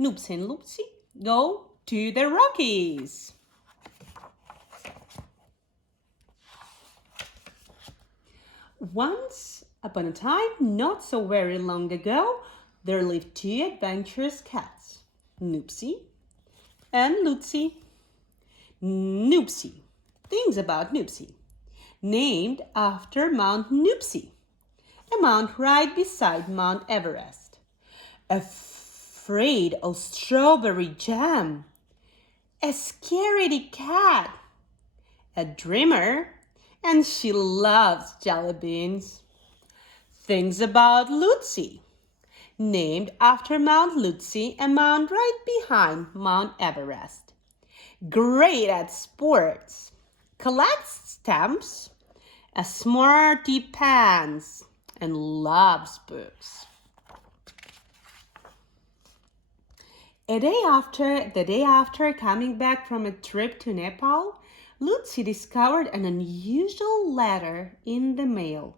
Nuptse and Lhotse go to the Rockies. Once upon a time, not so very long ago, there lived two adventurous cats, Nuptse and Lhotse. Nuptse. Things about Nuptse. Named after Mount Nuptse, a mount right beside Mount Everest. Afraid of strawberry jam. A scaredy cat. A dreamer, and she loves jelly beans. Things about Lhotse. Named after Mount Lhotse, a mount right behind Mount Everest. Great at sports. Collects stamps. A smarty pants. And loves books. The day after coming back from a trip to Nepal, Lhotse discovered an unusual letter in the mail.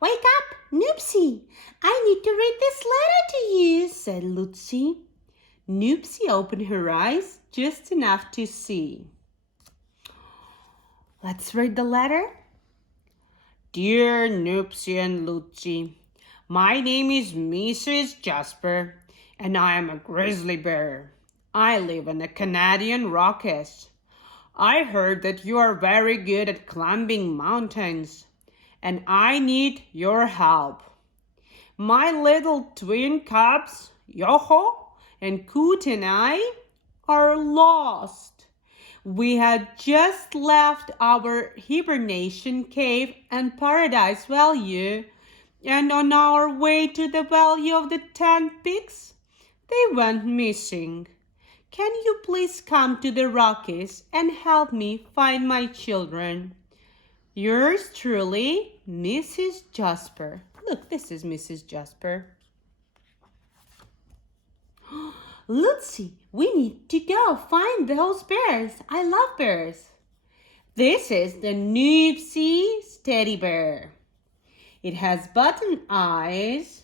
"Wake up, Nuptse! I need to read this letter to you," said Lhotse. Nuptse opened her eyes just enough to see. Let's read the letter. "Dear Nuptse and Lhotse, my name is Mrs. Jasper, and I am a grizzly bear. I live in the Canadian Rockies. I heard that you are very good at climbing mountains, and I need your help. My little twin cubs, Yoho and Coot, and I are lost. We had just left our hibernation cave and paradise value, and on our way to the Valley of the 10 Peaks, they went missing. Can you please come to the Rockies and help me find my children? Yours truly, Mrs. Jasper." Look, this is Mrs. Jasper. "Lhotse, we need to go find those bears. I love bears." This is the Nuptse teddy bear. It has button eyes,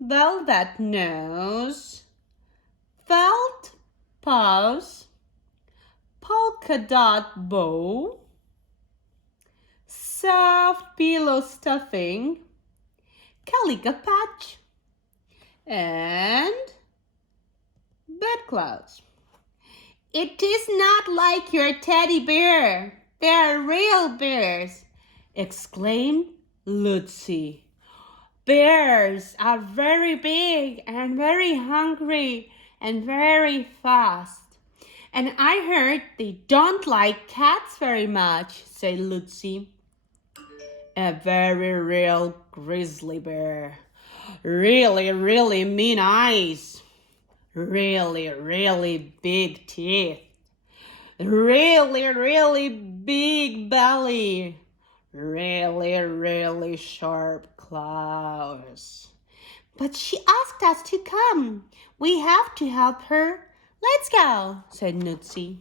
velvet nose, felt paws, polka dot bow, soft pillow stuffing, calico patch, and bedclothes. "It is not like your teddy bear. They are real bears," exclaimed Lhotse. "Bears are very big and very hungry and very fast. And I heard they don't like cats very much," said Lhotse. "A very real grizzly bear. Really mean eyes. Really big teeth. Really big belly. Really sharp claws. But she asked us to come. We have to help her. Let's go," said Nuptse.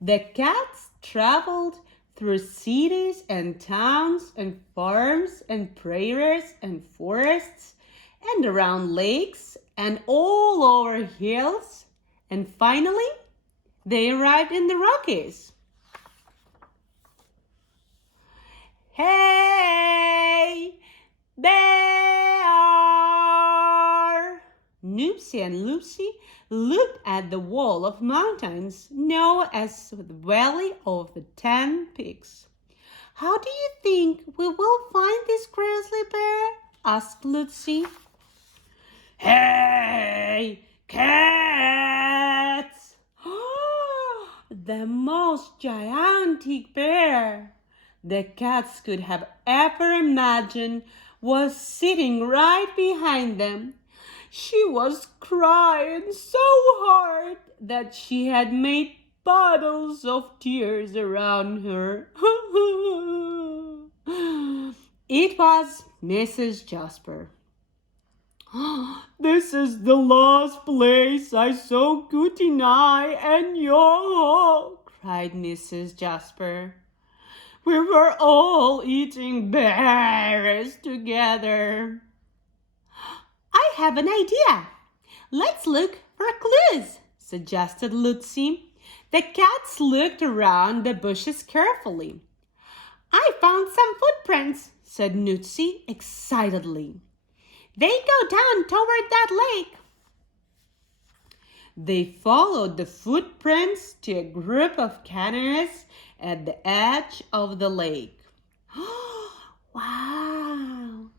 The cats traveled through cities and towns and farms and prairies and forests and around lakes and all over hills, and finally they arrived in the Rockies. "Hey, there!" Nuptse and Lhotse looked at the wall of mountains known as the Valley of the 10 Peaks. "How do you think we will find this grizzly bear?" asked Lhotse. "Hey, cats!" The most gigantic bear the cats could have ever imagined was sitting right behind them. She was crying so hard that she had made puddles of tears around her. It was Mrs. Jasper. "This is the last place I saw Cootie and I and Yoho," cried Mrs. Jasper. "We were all eating berries together." "I have an idea. Let's look for clues, suggested Lhotse. The cats looked around the bushes carefully. I found some footprints, said Nuptse excitedly. They go down toward that lake. They followed the footprints to a group of canoes at the edge of the lake. Wow!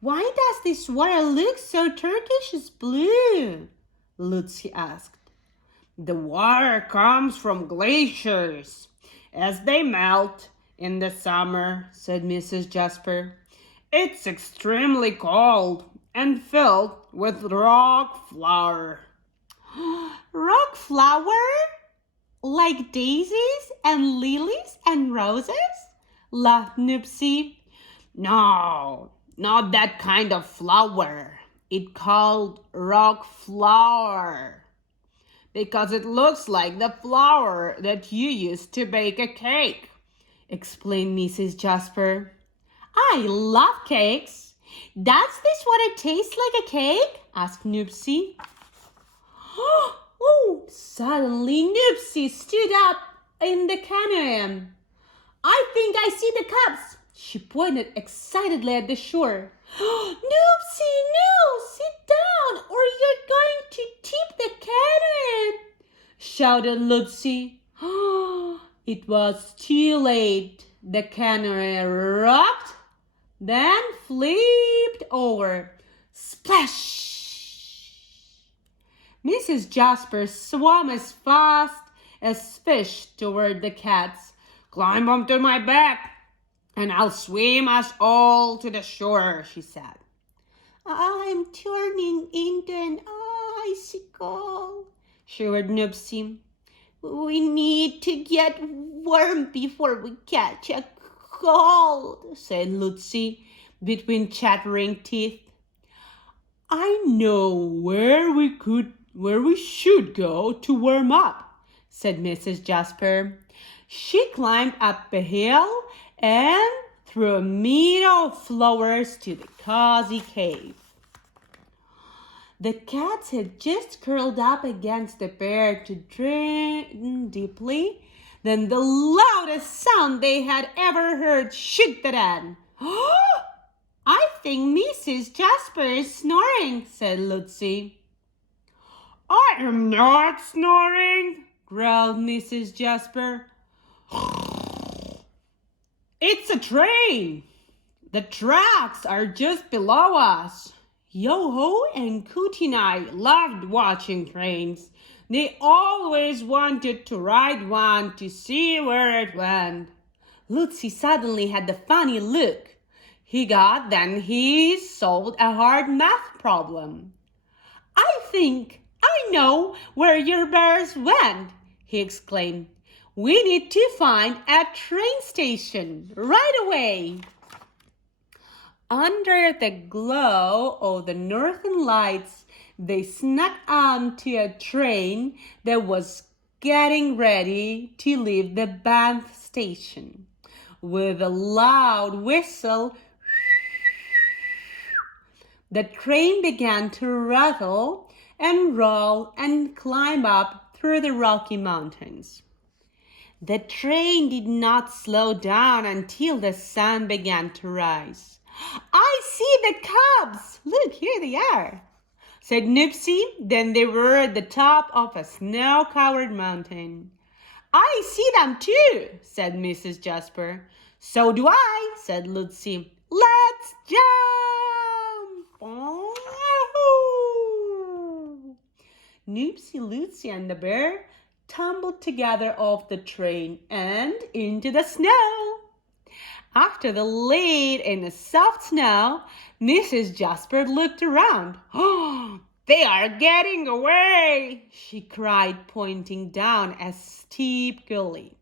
Why does this water look so turquoise blue? Lhotse asked. The water comes from glaciers. As they melt in the summer, said Mrs. Jasper. It's extremely cold and filled with rock flour. Rock flower? Like daisies and lilies and roses? Laughed Nuptse. No, not that kind of flower. It's called rock flour because it looks like the flour that you use to bake a cake, explained Mrs. Jasper. I love cakes. Does this water taste like a cake? Asked Nuptse. Oh, suddenly Nuptse stood up in the canoe. I think I see the cubs. She pointed excitedly at the shore. Nuptse, no, sit down or you're going to tip the canoe, shouted Lhotse. It was too late. The canoe rocked, then flipped over. Splash! Mrs. Jasper swam as fast as fish toward the cats. Climb onto my back, and I'll swim us all to the shore, she said. I'm turning into an icicle, shivered Nuptse. We need to get warm before we catch a cold, said Lhotse between chattering teeth. I know where we should go to warm up, said Mrs. Jasper. She climbed up a hill and through a meadow of flowers to the cozy cave. The cats had just curled up against the bear to drink deeply. Then the loudest sound they had ever heard shook the den. I think Mrs. Jasper is snoring, said Lhotse. I am not snoring, growled Mrs. Jasper. It's a train. The tracks are just below us. Yoho and Cootie and I loved watching trains. They always wanted to ride one to see where it went. Lhotse suddenly had the funny look then he solved a hard math problem. I think I know where your bears went, he exclaimed. We need to find a train station right away. Under the glow of the northern lights, they snuck onto a train that was getting ready to leave the Banff station. With a loud whistle, the train began to rattle and roll and climb up through the Rocky Mountains. The train did not slow down until the sun began to rise. I see the cubs! Look, here they are, said Nuptse. Then they were at the top of a snow-covered mountain. I see them too, said Mrs. Jasper. So do I, said Lhotse. Let's jump! Nuptse, Lhotse, and the bear tumbled together off the train and into the snow. After they laid in the soft snow, Mrs. Jasper looked around. Oh, they are getting away, she cried, pointing down a steep gully.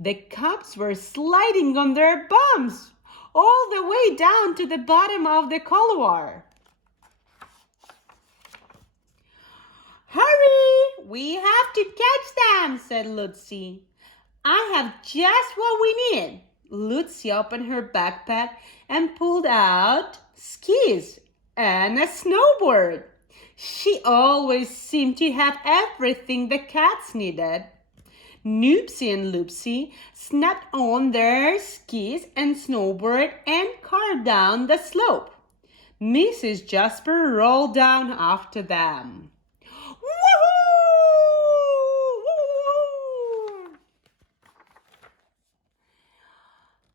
The cubs were sliding on their bums all the way down to the bottom of the couloir. Hurry! We have to catch them, said Lhotse. I have just what we need. Lhotse opened her backpack and pulled out skis and a snowboard. She always seemed to have everything the cats needed. Nuptse and Lhotse snapped on their skis and snowboarded and car down the slope. Mrs. Jasper rolled down after them. Woohoo!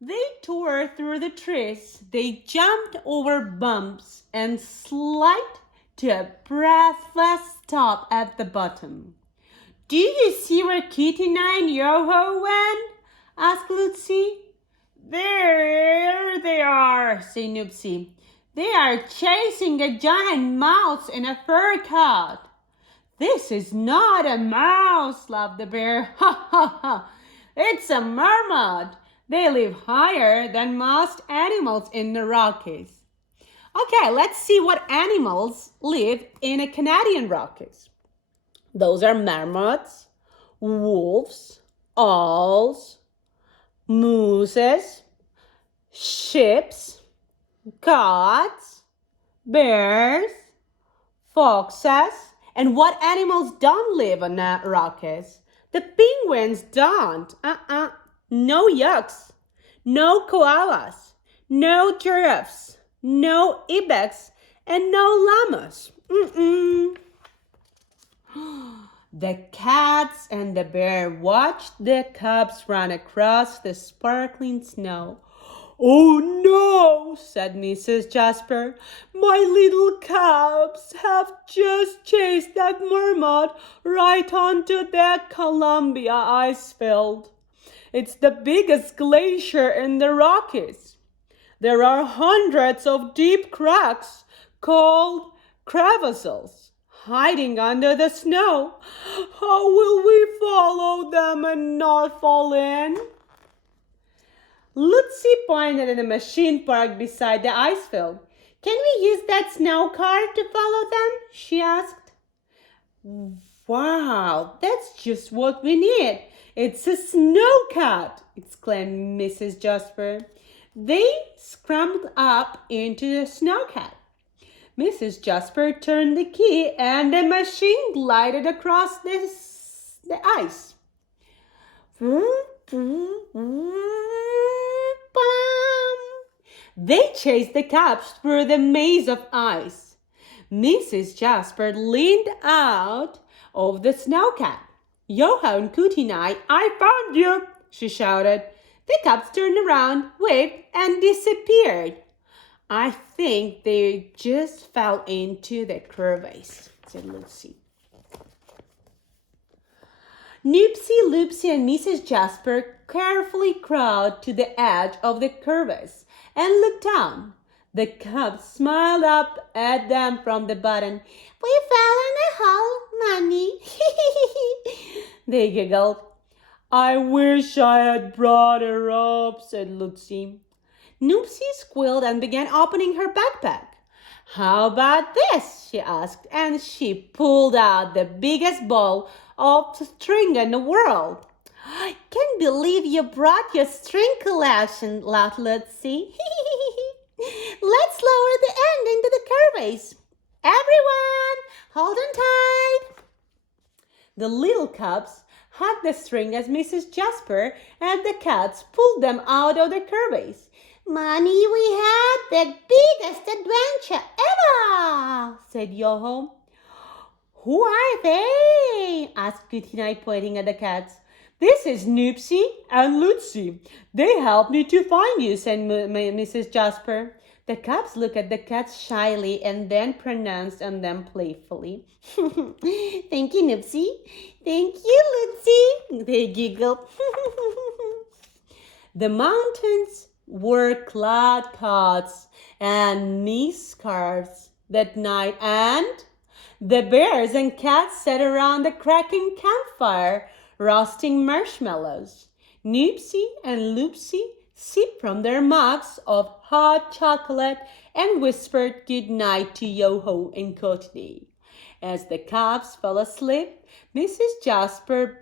They tore through the trees. They jumped over bumps and slid to a breathless stop at the bottom. "Do you see where Kitty and Yoho went?" asked Lhotse. "There they are," said Nuptse. "They are chasing a giant mouse in a fur coat." "This is not a mouse," laughed the bear. "Ha ha ha! It's a mermaid. They live higher than most animals in the Rockies." Okay, let's see what animals live in a Canadian Rockies. Those are marmots, wolves, owls, mooses, sheep, goats, bears, foxes. And what animals don't live on the Rockies? The penguins don't. No yaks, no koalas, no giraffes, no ibex, and no llamas. The cats and the bear watched the cubs run across the sparkling snow. "Oh no," said Mrs. Jasper. "My little cubs have just chased that mermaid right onto the Columbia ice field. It's the biggest glacier in the Rockies. There are hundreds of deep cracks called crevasses hiding under the snow. How will we follow them and not fall in?" Lhotse pointed at a machine parked beside the ice field. "Can we use that snow car to follow them?" she asked. "Wow, that's just what we need. It's a snowcat!" exclaimed Mrs. Jasper. They scrambled up into the snowcat. Mrs. Jasper turned the key and the machine glided across the ice. They chased the cubs through the maze of ice. Mrs. Jasper leaned out of the snowcat. "Yoho and Cootie I found you!" she shouted. The cubs turned around, waved, and disappeared. "I think they just fell into the crevasse," said Lhotse. Nuptse, Lhotse, and Mrs. Jasper carefully crawled to the edge of the crevasse and looked down. The cubs smiled up at them from the bottom. "We fell in a hole, Mommy." They giggled. "I wish I had brought a rope," said Lhotse. Nuptse squealed and began opening her backpack. "How about this?" she asked, and she pulled out the biggest ball of string in the world. "I can't believe you brought your string collection," laughed Lhotse. "Let's lower the end into the crevasse. Everyone, hold on tight." The little cubs hugged the string as Mrs. Jasper and the cats pulled them out of the crevasse. "Mommy, we had the biggest adventure ever," said Yoho. "Who are they?" asked Cootie pointing at the cats. "This is Nuptse and Lhotse. They helped me to find you," said Mrs. Jasper. The cubs looked at the cats shyly and then pronounced on them playfully. "Thank you, Nuptse." "Thank you, Lhotse." They giggled. The mountains wore cloud coats and mist scarves that night, and the bears and cats sat around the crackling campfire, roasting marshmallows. Nuptse and Lhotse sipped from their mugs of hot chocolate and whispered good night to Yoho and Courtney. As the cubs fell asleep, Mrs. Jasper